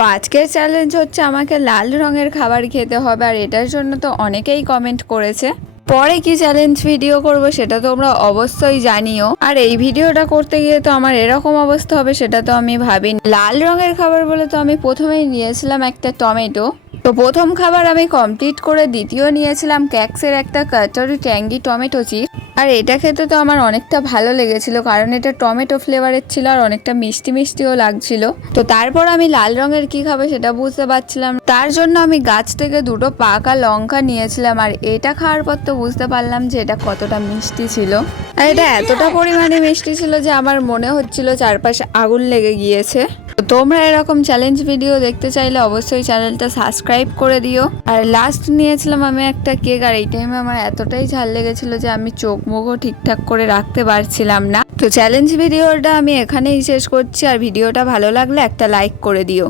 তো আজকের চ্যালেঞ্জ হচ্ছে আমাকে লাল রঙের খাবার খেতে হবে, আর এটার জন্য তো অনেকেই কমেন্ট করেছে। পরে কি চ্যালেঞ্জ ভিডিও করব সেটা তোমরা অবশ্যই জানিও। আর এই ভিডিওটা করতে গিয়ে তো আমার এরকম অবস্থা হবে সেটা তো আমি ভাবিনি। লাল রঙের খাবার বলে তো আমি প্রথমেই নিয়েছিলাম একটা টমেটো। তো প্রথম খাবার আমি কমপ্লিট করে দ্বিতীয় নিয়েছিলাম ক্যাক্সের একটা কাটরি ট্যাঙ্গি টমেটো চিপস। আর এটা খেতে তো আমার অনেকটা ভালো লেগেছিল, কারণ এটা টমেটো ফ্লেভারের ছিল আর অনেকটা মিষ্টি মিষ্টিও লাগছিল। তো তারপর আমি লাল রঙের কি খাবে সেটা বুঝতে পারছিলাম, তার জন্য আমি গাছ থেকে দুটো পাকা লঙ্কা নিয়েছিলাম। আর এটা খাওয়ার পর তো বুঝতে পারলাম যে এটা কতটা মিষ্টি ছিল। আর এটা এতটা পরিমাণে মিষ্টি ছিল যে আমার মনে হচ্ছিল চারপাশে আগুন লেগে গিয়েছে। তো তোমরা এরকম চ্যালেঞ্জ ভিডিও দেখতে চাইলে অবশ্যই চ্যানেলটা সাবস্ক্রাইব করে দিও। আর লাস্ট নিয়েছিলাম আমি একটা কেক, আর এই টাইমে আমার এতটাই ঝাল লেগেছিল যে আমি চোখ মুখও ঠিকঠাক করে রাখতে পারছিলাম না। তো চ্যালেঞ্জ ভিডিওটা আমি এখানেই শেষ করছি, আর ভিডিওটা ভালো লাগলে একটা লাইক করে দিও।